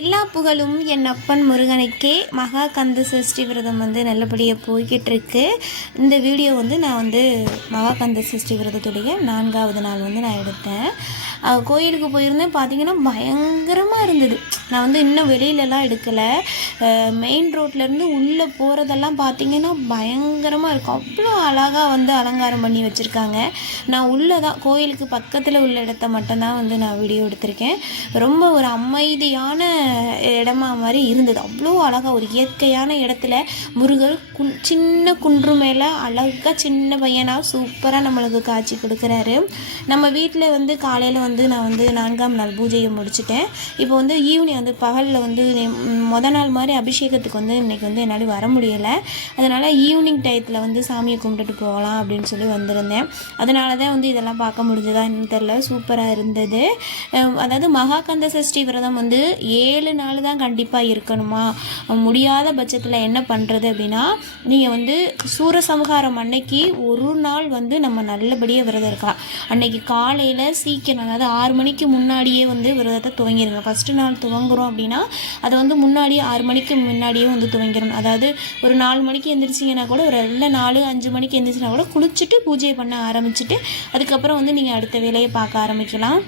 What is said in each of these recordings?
எல்லா புகழும் என் அப்பன் முருகனுக்கே. மகா கந்த சஷ்டி விரதம் வந்து நல்லபடியாக போய்கிட்டு இருக்கு இந்த வீடியோ வந்து நான் வந்து மகா கந்த சஷ்டி விரதத்துடைய நான்காவது நாள் வந்து நான் எடுத்தேன். கோயிலுக்கு போயிருந்தேன். பார்த்தீங்கன்னா பயங்கரமாக இருந்தது. நான் வந்து இன்னும் வெளியிலலாம் எடுக்கலை. மெயின் ரோட்லேருந்து உள்ளே போகிறதெல்லாம் பார்த்தீங்கன்னா பயங்கரமாக இருக்கும். அவ்வளோ அழகாக வந்து அலங்காரம் பண்ணி வச்சுருக்காங்க. நான் உள்ளே தான் கோயிலுக்கு பக்கத்தில் உள்ள இடத்த மட்டும்தான் வந்து நான் வீடியோ எடுத்திருக்கேன். ரொம்ப ஒரு அமைதியான இடமா மாதிரி இருந்தது. அவ்வளோ அழகாக ஒரு இயற்கையான இடத்துல முருகர் குன் சின்ன குன்று மேலே அழகாக சின்ன பையனாக சூப்பராக நம்மளுக்கு காட்சி கொடுக்குறாரு. நம்ம வீட்டில் வந்து காலையில் வந்து வந்து நான் வந்து நான்காம் நாள் பூஜையை முடிச்சுட்டேன். இப்போ வந்து ஈவினிங் வந்து பகலில் வந்து மொதல் நாள் மாதிரி அபிஷேகத்துக்கு வந்து இன்றைக்கி வந்து என்னால் வர முடியலை. அதனால் ஈவினிங் டயத்தில் வந்து சாமியை கும்பிட்டுட்டு போகலாம் அப்படின்னு சொல்லி வந்திருந்தேன். அதனால தான் வந்து இதெல்லாம் பார்க்க முடிஞ்சதா என்னன்னு தெரில சூப்பராக இருந்தது. அதாவது மகாகந்த சஷ்டி விரதம் வந்து ஏழு நாள் தான் கண்டிப்பாக இருக்கணுமா? முடியாத பட்சத்தில் என்ன பண்ணுறது அப்படின்னா நீங்கள் வந்து சூரசம்ஹாரம் அன்னைக்கு ஒரு நாள் வந்து நம்ம நல்லபடியாக விரதம் இருக்கலாம். அன்னைக்கு காலையில் சீக்கிரம் அதாவது ஆறு மணிக்கு முன்னாடியே வந்து விரதத்தை துவங்கிடுங்க ஃபஸ்ட்டு நாள் துவங்குறோம் அப்படின்னா அதை வந்து முன்னாடியே ஆறு மணிக்கு முன்னாடியே வந்து துவங்கிடணும். அதாவது ஒரு நாலு மணிக்கு எந்திரிச்சிங்கன்னா கூட ஒரு இல்லை நாலு அஞ்சு மணிக்கு எந்திரிச்சினா கூட குளிச்சுட்டு பூஜை பண்ண ஆரம்பிச்சுட்டு அதுக்கப்புறம் வந்து நீங்கள் அடுத்த வேலையை பார்க்க ஆரம்பிக்கலாம்.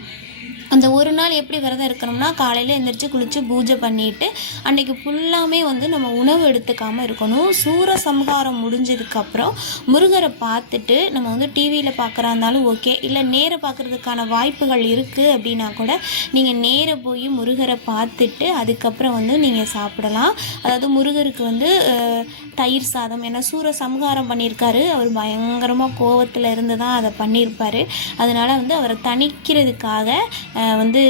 அந்த ஒரு நாள் எப்படி விரதம் இருக்கணும்னா காலையில் எழுந்திரிச்சு குளித்து பூஜை பண்ணிட்டு அன்றைக்கி ஃபுல்லாமே வந்து நம்ம உணவு எடுத்துக்காமல் இருக்கணும். சூர சம்ஹாரம் முடிஞ்சதுக்கப்புறம் முருகரை பார்த்துட்டு நம்ம வந்து டிவியில் பார்க்குறா இருந்தாலும் ஓகே இல்லை நேர பார்க்குறதுக்கான வாய்ப்புகள் இருக்குது அப்படின்னா கூட நீங்கள் நேராக போய் முருகரை பார்த்துட்டு அதுக்கப்புறம் வந்து நீங்கள் சாப்பிடலாம். அதாவது முருகருக்கு வந்து தயிர் சாதம் ஏன்னா சூர சம்ஹாரம் பண்ணியிருக்காரு. அவர் பயங்கரமாக கோவத்தில் இருந்து தான் அதை பண்ணியிருப்பாரு. அதனால் வந்து அவரை தணிக்கிறதுக்காக வந்து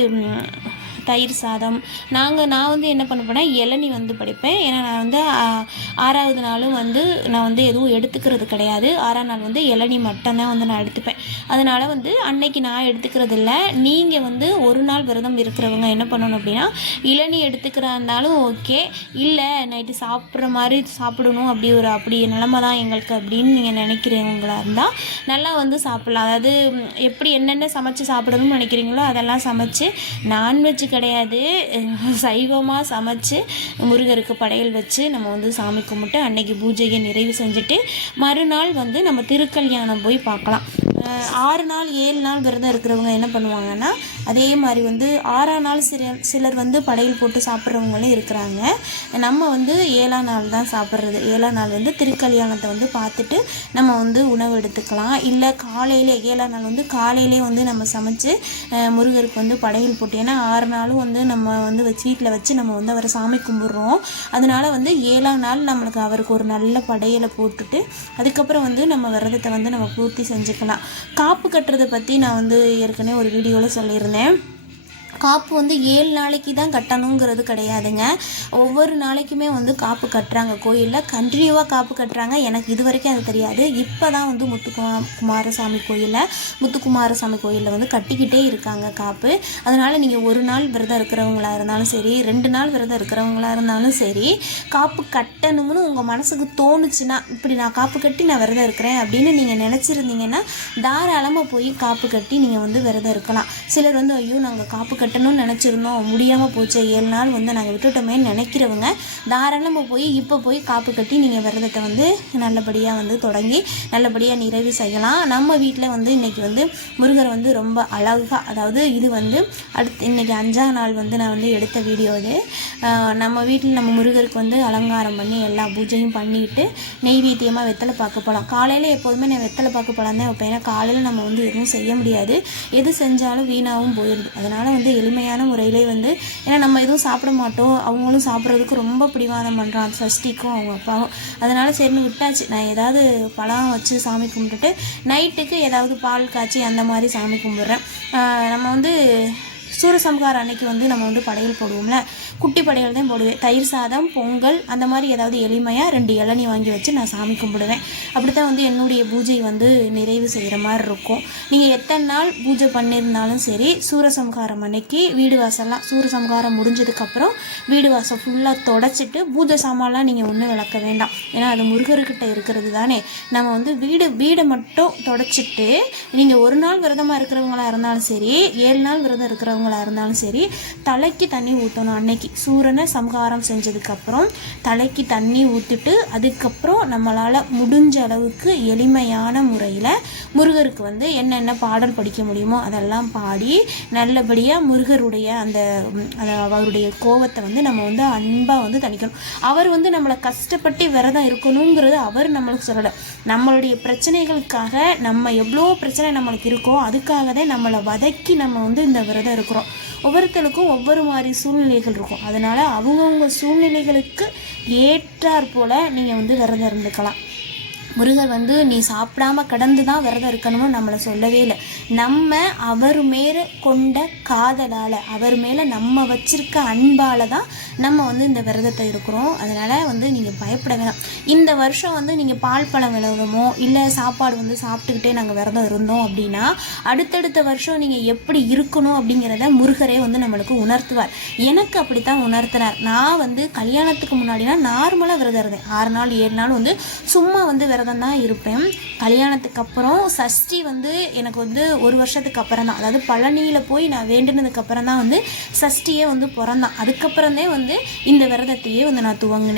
தயிர் சாதம். நாங்கள் நான் வந்து என்ன பண்ண போனால் இளநி வந்து படிப்பேன். ஏன்னா நான் வந்து ஆறாவது நாளும் வந்து நான் வந்து எதுவும் எடுத்துக்கிறது கிடையாது. ஆறாம் நாள் வந்து இளநி மட்டும்தான் வந்து நான் எடுத்துப்பேன். அதனால் வந்து அன்னைக்கு நான் எடுத்துக்கிறது இல்லை நீங்கள் வந்து ஒரு நாள் விரதம் இருக்கிறவங்க என்ன பண்ணணும் அப்படின்னா இளநி எடுத்துக்கிறா இருந்தாலும் ஓகே. இல்லை நைட்டு சாப்பிட்ற மாதிரி சாப்பிடணும். அப்படி ஒரு அப்படி நிலமை தான் எங்களுக்கு அப்படின்னு நீங்கள் நினைக்கிறவங்களா இருந்தால் நல்லா வந்து சாப்பிட்லாம். அதாவது எப்படி என்னென்ன சமைச்சு சாப்பிடணும்னு நினைக்கிறீங்களோ அதெல்லாம் சமைச்சு நான்வெஜ்ஜுக்கு கிடையாது. சைவமாக சமைச்சு முருகருக்கு படையல் வச்சு நம்ம வந்து சாமி கும்பிட்டு அன்னைக்கு பூஜையை நிறைவு செஞ்சுட்டு மறுநாள் வந்து நம்ம திருக்கல்யாணம் போய் பார்க்கலாம். ஆறு நாள் ஏழு நாள் விரதம் இருக்கிறவங்க என்ன பண்ணுவாங்கன்னா அதே மாதிரி வந்து ஆறாம் நாள் சில சிலர் வந்து படையல் போட்டு சாப்பிட்றவங்களும் இருக்கிறாங்க. நம்ம வந்து ஏழாம் நாள் தான் சாப்பிட்றது. ஏழாம் நாள் வந்து திருக்கல்யாணத்தை வந்து பார்த்துட்டு நம்ம வந்து உணவு எடுத்துக்கலாம். இல்லை காலையிலே ஏழாம் நாள் வந்து காலையிலே வந்து நம்ம சமைச்சு முருகருக்கு வந்து படையல் போட்டு ஏன்னா ஆறு நாளும் வந்து நம்ம வந்து வச்சு வீட்டில் வச்சு நம்ம வந்து அவரை சாமி கும்பிட்றோம். அதனால வந்து ஏழாம் நாள் நம்மளுக்கு அவருக்கு ஒரு நல்ல படையலை போட்டுட்டு அதுக்கப்புறம் வந்து நம்ம விரதத்தை வந்து நம்ம பூர்த்தி செஞ்சுக்கலாம். காப்பு கட்டுறதை பற்றி நான் வந்து ஏற்கனவே ஒரு வீடியோவில் சொல்லியிருந்தேன். காப்பு வந்து ஏழு நாளைக்கு தான் கட்டணுங்கிறது கிடையாதுங்க. ஒவ்வொரு நாளைக்குமே வந்து காப்பு கட்டுறாங்க. கோயிலில் கண்டினியூவாக காப்பு கட்டுறாங்க. எனக்கு இது வரைக்கும் அது தெரியாது. இப்போ தான் வந்து முத்துக்குமா குமாரசாமி கோயிலில் முத்துக்குமாரசாமி கோயிலில் வந்து கட்டிக்கிட்டே இருக்காங்க காப்பு. அதனால் நீங்கள் ஒரு நாள் விரதம் இருக்கிறவங்களா இருந்தாலும் சரி ரெண்டு நாள் விரதம் இருக்கிறவங்களா இருந்தாலும் சரி காப்பு கட்டணும்னு உங்கள் மனசுக்கு தோணுச்சுன்னா இப்படி நான் காப்பு கட்டி நான் விரதம் இருக்கிறேன் அப்படின்னு நீங்கள் நினச்சிருந்தீங்கன்னா தாராளமாக போய் காப்பு கட்டி நீங்கள் வந்து விரதம் இருக்கலாம். சிலர் வந்து ஐயோ நாங்கள் காப்பு கட்டணும்னு நினச்சிருந்தோம். முடியாமல் போச்சு. ஏழு நாள் வந்து நாங்கள் விட்டுட்டோமேன்னு நினைக்கிறவங்க தாராளமாக போய் இப்போ போய் காப்பு கட்டி நீங்கள் விரதத்தை வந்து நல்லபடியாக வந்து தொடங்கி நல்லபடியாக நிறைவு செய்யலாம். நம்ம வீட்டில் வந்து இன்றைக்கி வந்து முருகர் வந்து ரொம்ப அழகாக அதாவது இது வந்து அடுத்து இன்றைக்கி அஞ்சாம் நாள் வந்து நான் வந்து எடுத்த வீடியோ இது. நம்ம வீட்டில் நம்ம முருகருக்கு வந்து அலங்காரம் பண்ணி எல்லா பூஜையும் பண்ணிட்டு நெய்வேத்தியமாக வெத்தலை பார்க்க போகலாம் காலையில் எப்போதுமே நான் வெத்தலை பார்க்க போகலாம் தான் வைப்பேன். ஏன்னா காலையில் நம்ம வந்து எதுவும் செய்ய முடியாது. எது செஞ்சாலும் வீணாகவும் போயிடுது. அதனால் வந்து எளிமையான முறையிலே வந்து ஏன்னா நம்ம எதுவும் சாப்பிட மாட்டோம். அவங்களும் சாப்பிட்றதுக்கு ரொம்ப பிடிவாதம் பண்ணுறான் சஷ்டிக்கும் அவங்க அப்பாவும். அதனால் சரின்னு விட்டாச்சு. நான் ஏதாவது பழம் வச்சு சாமி கும்பிட்டுட்டு நைட்டுக்கு ஏதாவது பால் காய்ச்சி அந்த மாதிரி சாமி கும்பிட்றேன். நம்ம வந்து சூரசம்ஹாரம் அன்னைக்கு வந்து நம்ம வந்து படையல் போடுவோம்ல. குட்டி படையல் தான் போடுவேன். தயிர் சாதம் பொங்கல் அந்த மாதிரி ஏதாவது எளிமையாக ரெண்டு இளநி வாங்கி வச்சு நான் சாமி கும்பிடுவேன். அப்படி தான் வந்து என்னுடைய பூஜை வந்து நிறைவு செய்கிற மாதிரி இருக்கும். நீங்கள் எத்தனை நாள் பூஜை பண்ணியிருந்தாலும் சரி சூரசம்ஹாரம் அன்னைக்கு வீடு வாசல்லாம் சூரசம்ஹாரம் முடிஞ்சதுக்கப்புறம் வீடு வாசல் ஃபுல்லாக தொடச்சிட்டு பூஜை சாமான்லாம் நீங்கள் ஒன்றும் விளக்க வேண்டாம். ஏன்னா அது முருகர்கிட்ட இருக்கிறது தானே. நம்ம வந்து வீடு வீடை மட்டும் தொடச்சிட்டு நீங்கள் ஒரு நாள் விரதமாக இருக்கிறவங்களாக இருந்தாலும் சரி ஏழு நாள் விரதம் இருக்கிறவங்க நாளாக இருந்தாலும் சரி தலைக்கு தண்ணி ஊற்றணும் அன்னைக்கு. சூரனை சம்ஹாரம் செஞ்சதுக்கப்புறம் தலைக்கு தண்ணி ஊற்றிட்டு அதுக்கப்புறம் நம்மளால் முடிஞ்ச அளவுக்கு எளிமையான முறையில் முருகருக்கு வந்து என்னென்ன பாடல் படிக்க முடியுமோ அதெல்லாம் பாடி நல்லபடியாக முருகருடைய அந்த அவருடைய கோபத்தை வந்து நம்ம வந்து அன்பாக வந்து தணிக்கணும். அவர் வந்து நம்மளை கஷ்டப்பட்டு விரதம் இருக்கணுங்கிறது அவர் நம்மளுக்கு சொல்லலை. நம்மளுடைய பிரச்சனைகளுக்காக நம்ம எவ்வளோ பிரச்சனை நம்மளுக்கு இருக்கோ அதுக்காக தான் நம்மளை வதக்கி நம்ம வந்து இந்த விரதம் பார்க்குறோம் ஒவ்வொருத்தருக்கும் ஒவ்வொரு மாதிரி சூழ்நிலைகள் இருக்கும். அதனால் அவங்கவுங்க சூழ்நிலைகளுக்கு ஏற்றாற்போல் நீங்கள் வந்து விரதம் இருந்துக்கலாம். முருகர் வந்து நீ சாப்பிடாம கடந்து தான் விரதம் இருக்கணும்னு நம்மளை சொல்லவே இல்லை. நம்ம அவர் மேலே கொண்ட காதலால் அவர் மேலே நம்ம வச்சிருக்க அன்பால் தான் நம்ம வந்து இந்த விரதத்தை இருக்கிறோம். அதனால் வந்து நீங்கள் பயப்பட வேணாம். இந்த வருஷம் வந்து நீங்கள் பால் பழம் விரதமோ இல்லை சாப்பாடு வந்து சாப்பிட்டுக்கிட்டே நாங்கள் விரதம் இருந்தோம் அப்படின்னா அடுத்தடுத்த வருஷம் நீங்கள் எப்படி இருக்கணும் அப்படிங்கிறத முருகரே வந்து நம்மளுக்கு உணர்த்துவார். எனக்கு அப்படித்தான் உணர்த்தினார். நான் வந்து கல்யாணத்துக்கு முன்னாடினா நார்மலாக விரதம் இருந்தேன். ஆறு நாள் ஏழு நாள் வந்து சும்மா வந்து விரதம் விரதம் தான் இருப்பேன். கல்யாணத்துக்கு அப்புறம் சஷ்டி வந்து எனக்கு வந்து ஒரு வருஷத்துக்கு அப்புறம் தான். அதாவது பழனியில் போய் நான் வேண்டினதுக்கு அப்புறம் தான் வந்து சஷ்டியே வந்து பிறந்தான். அதுக்கப்புறந்தே வந்து இந்த விரதத்தையே வந்து நான் துவங்கினேன்.